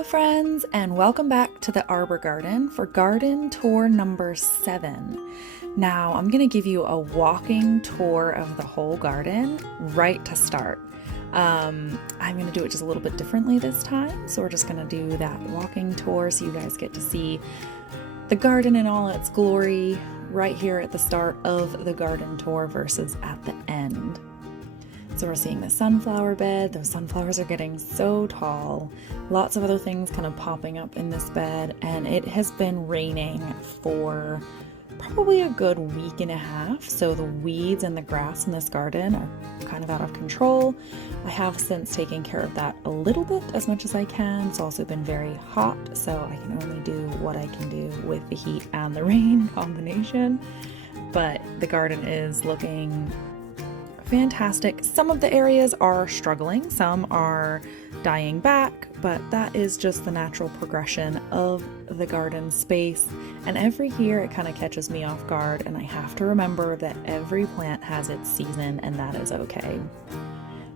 Hello friends, and welcome back to the Arbor Garden for garden tour number 7. Now I'm going to give you a walking tour of the whole garden right to start. I'm going to do it just a little bit differently this time, so we're just going to do that walking tour so you guys get to see the garden in all its glory right here at the start of the garden tour versus at the end. So we're seeing the sunflower bed. Those sunflowers are getting so tall. Lots of other things kind of popping up in this bed, and it has been raining for probably a good week and a half. So the weeds and the grass in this garden are kind of out of control. I have since taken care of that a little bit, as much as I can. It's also been very hot, so I can only do what I can do with the heat and the rain combination. But the garden is looking fantastic. Some of the areas are struggling, some are dying back, but that is just the natural progression of the garden space. And every year it kind of catches me off guard, and I have to remember that every plant has its season, and that is okay.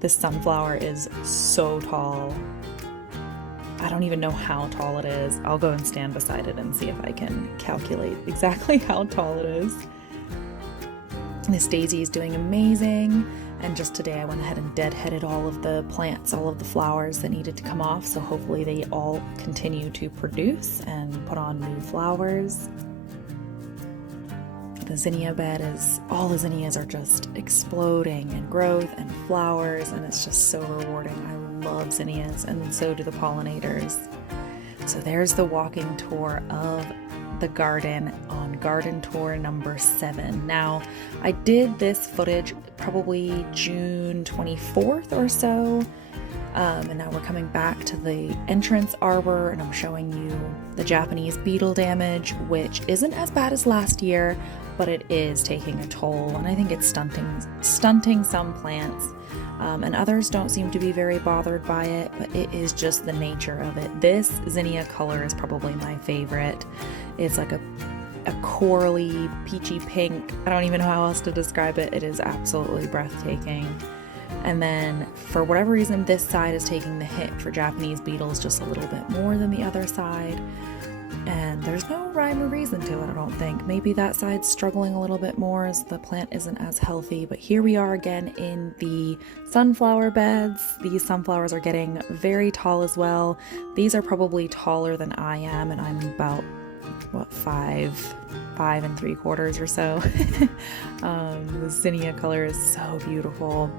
This sunflower is so tall. I don't even know how tall it is. I'll go and stand beside it and see if I can calculate exactly how tall it is. This daisy is doing amazing, and just today I went ahead and deadheaded all of the plants, all of the flowers that needed to come off, so hopefully they all continue to produce and put on new flowers. The zinnia bed all the zinnias are just exploding in growth and flowers, and it's just so rewarding. I love zinnias, and so do the pollinators. So there's the walking tour of the garden on garden tour number 7. Now, I did this footage probably June 24th or so, and now we're coming back to the entrance arbor, and I'm showing you the Japanese beetle damage, which isn't as bad as last year, but it is taking a toll, and I think it's stunting some plants. And others don't seem to be very bothered by it, but it is just the nature of it. This zinnia color is probably my favorite. It's like a corally, peachy pink. I don't even know how else to describe it. It is absolutely breathtaking. And then, for whatever reason, this side is taking the hit for Japanese beetles just a little bit more than the other side. And there's no rhyme or reason to it, I don't think. Maybe that side's struggling a little bit more as the plant isn't as healthy. But here we are again in the sunflower beds. These sunflowers are getting very tall as well. These are probably taller than I am, and I'm about, what, 5 3/4 or so. The zinnia color is so beautiful.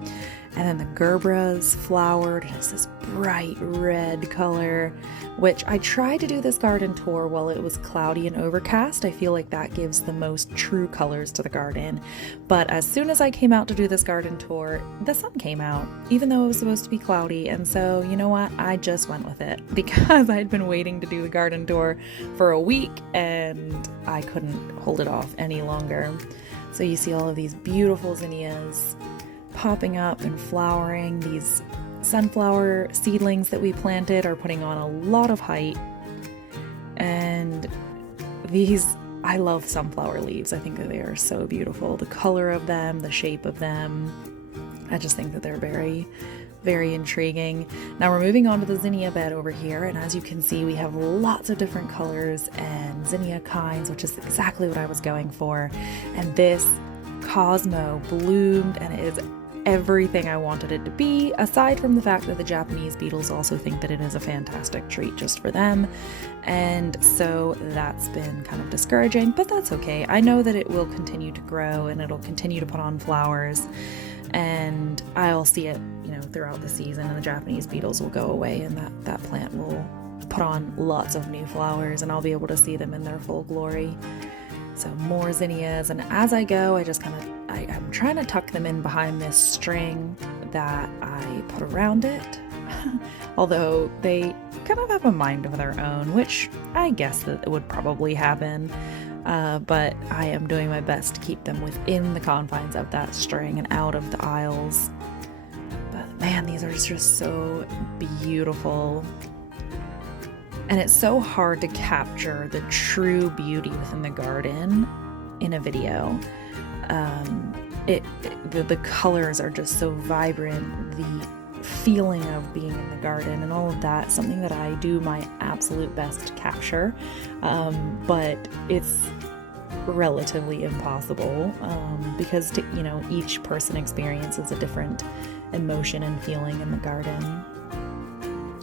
And then the gerbera's flowered, and it's this bright red color, which I tried to do this garden tour while it was cloudy and overcast. I feel like that gives the most true colors to the garden. But as soon as I came out to do this garden tour, the sun came out, even though it was supposed to be cloudy. And so, you know what? I just went with it because I'd been waiting to do the garden tour for a week, and I couldn't hold it off any longer. So you see all of these beautiful zinnias popping up and flowering. These sunflower seedlings that we planted are putting on a lot of height, and I love sunflower leaves. I think that they are so beautiful. The color of them, the shape of them, I just think that they're very, very intriguing. Now we're moving on to the zinnia bed over here, and as you can see, we have lots of different colors and zinnia kinds, which is exactly what I was going for. And this Cosmo bloomed, and it is everything I wanted it to be, aside from the fact that the Japanese beetles also think that it is a fantastic treat just for them. And so that's been kind of discouraging, but that's okay. I know that it will continue to grow, and it'll continue to put on flowers, and I'll see it, throughout the season, and the Japanese beetles will go away, and that plant will put on lots of new flowers, and I'll be able to see them in their full glory. So more zinnias, and as I go, I'm trying to tuck them in behind this string that I put around it. Although they kind of have a mind of their own, which I guess that would probably happen. But I am doing my best to keep them within the confines of that string and out of the aisles. But man, these are just so beautiful. And it's so hard to capture the true beauty within the garden in a video. The colors are just so vibrant. The feeling of being in the garden and all of that, something that I do my absolute best to capture, but it's relatively impossible because each person experiences a different emotion and feeling in the garden.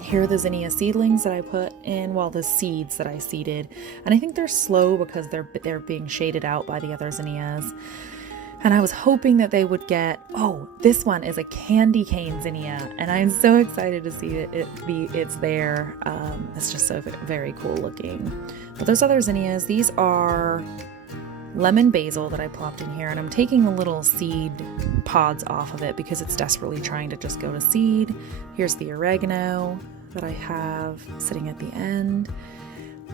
Here are the zinnia seedlings that I put in, the seeds that I seeded, and I think they're slow because they're being shaded out by the other zinnias. And I was hoping that they would get, this one is a candy cane zinnia, and I'm so excited to see it's there. It's just so very cool looking. But those other zinnias, these are lemon basil that I plopped in here, and I'm taking the little seed pods off of it because it's desperately trying to just go to seed. Here's the oregano that I have sitting at the end.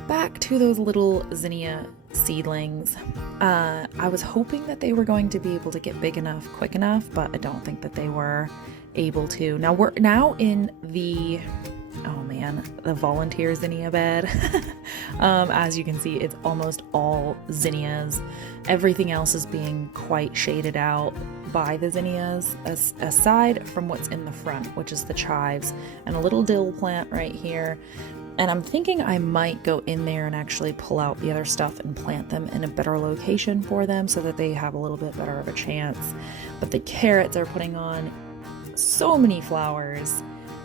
Back to those little zinnia seedlings. I was hoping that they were going to be able to get big enough quick enough, but I don't think that they were able to. Now we're in the volunteer zinnia bed. As you can see, it's almost all zinnias. Everything else is being quite shaded out by the zinnias, aside from what's in the front, which is the chives and a little dill plant right here. And I'm thinking I might go in there and actually pull out the other stuff and plant them in a better location for them so that they have a little bit better of a chance. But the carrots are putting on so many flowers,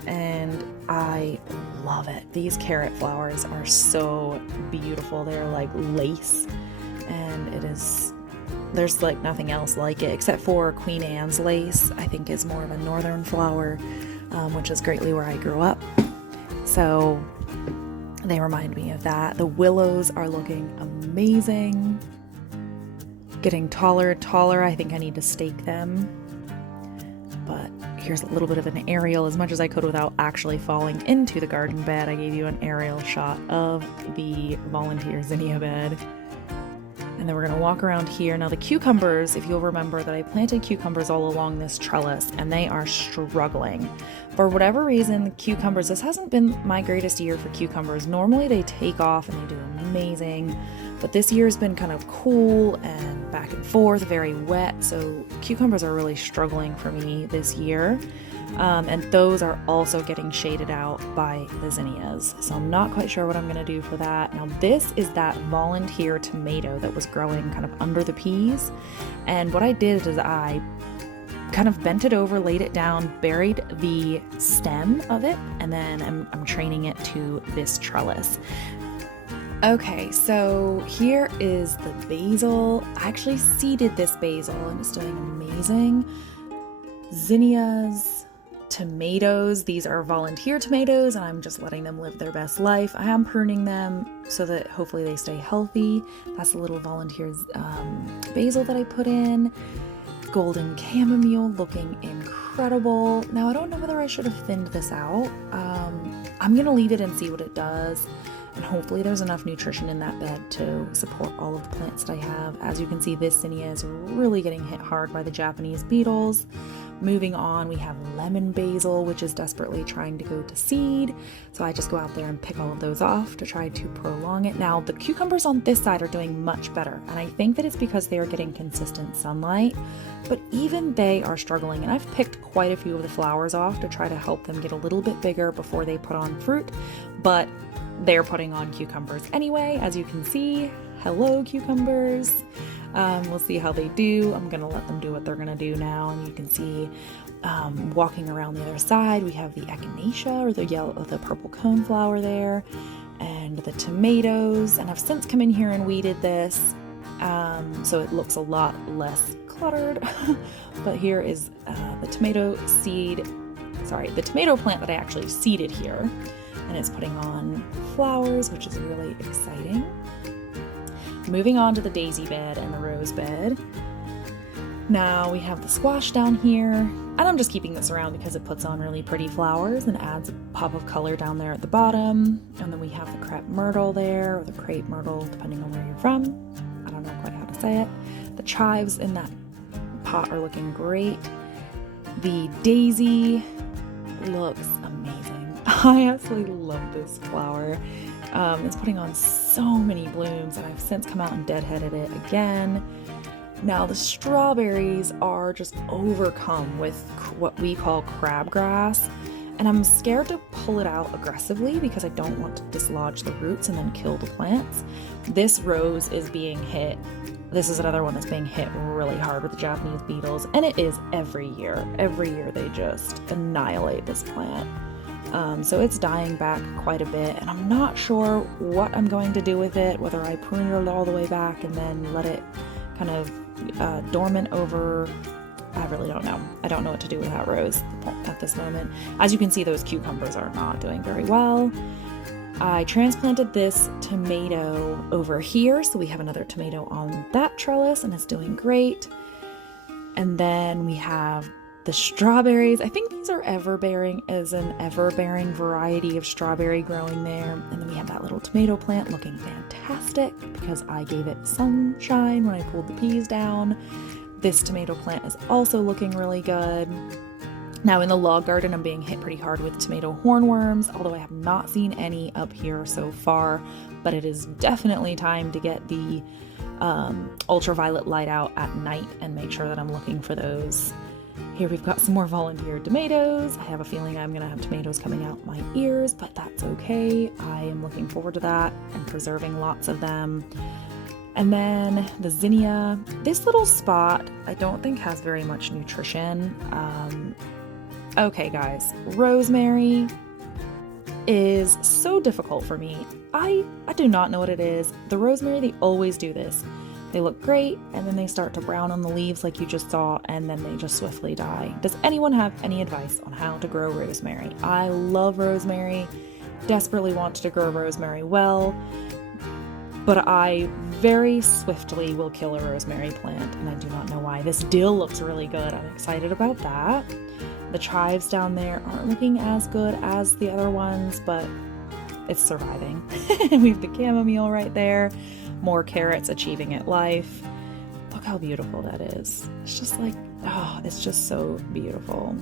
and I love it. These carrot flowers are so beautiful. They're like lace, and there's like nothing else like it except for Queen Anne's lace. I think is more of a northern flower, which is greatly where I grew up. So they remind me of that. The willows are looking amazing. Getting taller and taller. I think I need to stake them. But here's a little bit of an aerial, as much as I could without actually falling into the garden bed. I gave you an aerial shot of the volunteer zinnia bed. And then we're going to walk around here. Now the cucumbers, if you'll remember that I planted cucumbers all along this trellis, and they are struggling. For whatever reason, the cucumbers, this hasn't been my greatest year for cucumbers. Normally they take off and they do amazing, but this year has been kind of cool and back and forth, very wet. So cucumbers are really struggling for me this year. And those are also getting shaded out by the zinnias. So I'm not quite sure what I'm going to do for that. Now this is that volunteer tomato that was growing kind of under the peas. And what I did is I kind of bent it over, laid it down, buried the stem of it, and then I'm training it to this trellis. Okay, so here is the basil. I actually seeded this basil and it's doing amazing. Zinnias, tomatoes, these are volunteer tomatoes, and I'm just letting them live their best life. I am pruning them so that hopefully they stay healthy. That's the little volunteer basil that I put in. Golden chamomile looking incredible. Now I don't know whether I should have thinned this out. I'm gonna leave it and see what it does, and hopefully there's enough nutrition in that bed to support all of the plants that I have. As you can see, this zinnia is really getting hit hard by the Japanese beetles. Moving on, we have lemon basil, which is desperately trying to go to seed. So I just go out there and pick all of those off to try to prolong it. Now, the cucumbers on this side are doing much better, and I think that it's because they are getting consistent sunlight, but even they are struggling. And I've picked quite a few of the flowers off to try to help them get a little bit bigger before they put on fruit, but they're putting on cucumbers anyway, as you can see. Hello, cucumbers. We'll see how they do. I'm gonna let them do what they're gonna do now, and you can see walking around the other side, we have the echinacea, or the purple coneflower there, and the tomatoes. And I've since come in here and weeded this, so it looks a lot less cluttered. But here is the tomato plant that I actually seeded here, and it's putting on flowers, which is really exciting. Moving on to the daisy bed and the rose bed. Now we have the squash down here, and I'm just keeping this around because it puts on really pretty flowers and adds a pop of color down there at the bottom. And then we have the crepe myrtle there, or the crepe myrtle, depending on where you're from. I don't know quite how to say it. The chives in that pot are looking great. The daisy looks amazing. I absolutely love this flower. It's putting on so many blooms, and I've since come out and deadheaded it again. Now the strawberries are just overcome with what we call crabgrass, and I'm scared to pull it out aggressively because I don't want to dislodge the roots and then kill the plants. This rose is being hit. This is another one that's being hit really hard with the Japanese beetles, and it is every year. Every year they just annihilate this plant. So it's dying back quite a bit, and I'm not sure what I'm going to do with it, whether I prune it all the way back and then let it kind of dormant over. I really don't know. I don't know what to do with that rose at this moment. As you can see, those cucumbers are not doing very well. I transplanted this tomato over here, so we have another tomato on that trellis, and it's doing great. And then we have the strawberries. I think these are everbearing, as an everbearing variety of strawberry growing there. And then we have that little tomato plant looking fantastic because I gave it sunshine when I pulled the peas down. This tomato plant is also looking really good. Now in the log garden, I'm being hit pretty hard with tomato hornworms, although I have not seen any up here so far, but it is definitely time to get the ultraviolet light out at night and make sure that I'm looking for those. Here we've got some more volunteer tomatoes. I have a feeling I'm gonna have tomatoes coming out my ears, but that's okay. I am looking forward to that and preserving lots of them. And then the zinnia, this little spot I don't think has very much nutrition. Okay guys, rosemary is so difficult for me. I do not know what it is. The rosemary, they always do this. They look great, and then they start to brown on the leaves like you just saw, and then they just swiftly die. Does anyone have any advice on how to grow rosemary? I love rosemary, desperately want to grow rosemary well, but I very swiftly will kill a rosemary plant, and I do not know why. This dill looks really good. I'm excited about that. The chives down there aren't looking as good as the other ones, but it's surviving. We have the chamomile right there. More carrots achieving at life. Look how beautiful that is. It's just like, oh, it's just so beautiful.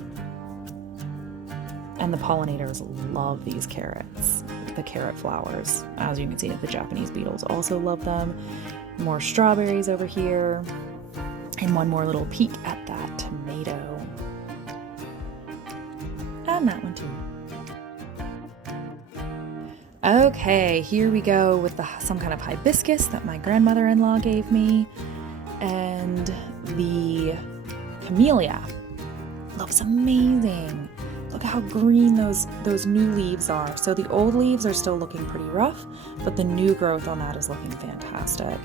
And the pollinators love these carrots, the carrot flowers. As you can see, the Japanese beetles also love them. More strawberries over here. And one more little peek at that tomato. And that one too. Okay, here we go with some kind of hibiscus that my grandmother-in-law gave me. And the camellia looks amazing. Look how green those new leaves are. So the old leaves are still looking pretty rough, but the new growth on that is looking fantastic.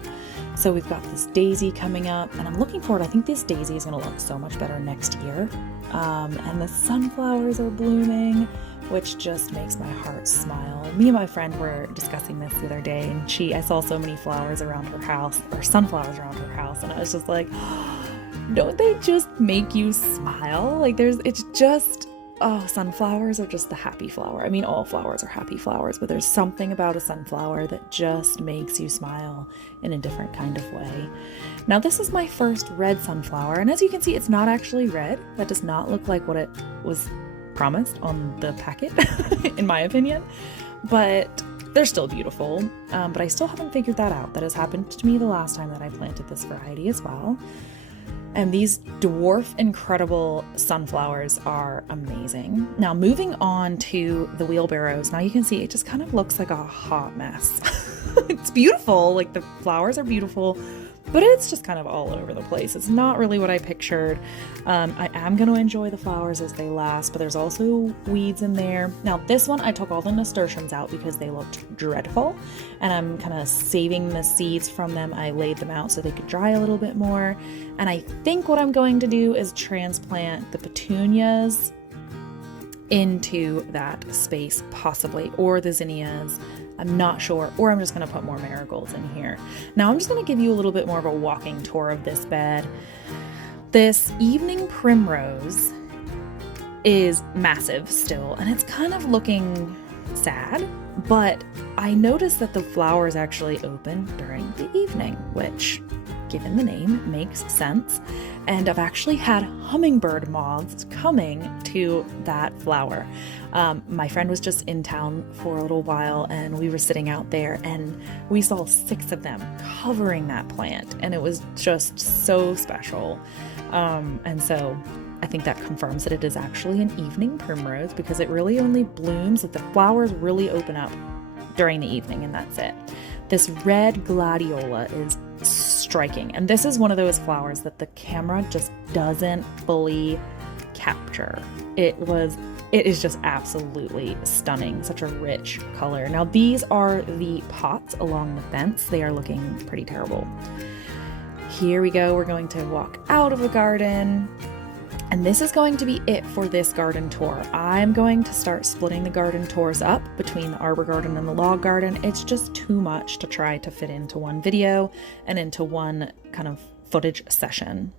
So we've got this daisy coming up, and I'm looking forward. I think this daisy is going to look so much better next year. And the sunflowers are blooming, which just makes my heart smile. Me and my friend were discussing this the other day, and I saw so many flowers around her house, or sunflowers around her house, and I was just like, don't they just make you smile? Like it's just, oh, sunflowers are just the happy flower. I mean, all flowers are happy flowers, but there's something about a sunflower that just makes you smile in a different kind of way. Now, this is my first red sunflower, and as you can see, it's not actually red. That does not look like what it was promised on the packet, in my opinion, but they're still beautiful. But I still haven't figured that out. That has happened to me the last time that I planted this variety as well. And these dwarf incredible sunflowers are amazing. Now moving on to the wheelbarrows. Now you can see it just kind of looks like a hot mess. It's beautiful, like the flowers are beautiful, but it's just kind of all over the place. It's not really what I pictured. I am going to enjoy the flowers as they last, but there's also weeds in there. Now this one, I took all the nasturtiums out because they looked dreadful, and I'm kind of saving the seeds from them. I laid them out so they could dry a little bit more. And I think what I'm going to do is transplant the petunias into that space possibly, or the zinnias. I'm not sure, or I'm just going to put more marigolds in here. Now I'm just going to give you a little bit more of a walking tour of this bed. This evening primrose is massive still, and it's kind of looking sad, but I noticed that the flowers actually open during the evening, which given the name, makes sense. And I've actually had hummingbird moths coming to that flower. My friend was just in town for a little while, and we were sitting out there, and we saw 6 of them covering that plant, and it was just so special. And so I think that confirms that it is actually an evening primrose, because it really only blooms, like the flowers really open up during the evening, and that's it. This red gladiola is striking, and this is one of those flowers that the camera just doesn't fully capture. It is just absolutely stunning, such a rich color. Now these are the pots along the fence. They are looking pretty terrible. Here we go, we're going to walk out of the garden. And this is going to be it for this garden tour. I'm going to start splitting the garden tours up between the arbor garden and the log garden. It's just too much to try to fit into one video and into one kind of footage session.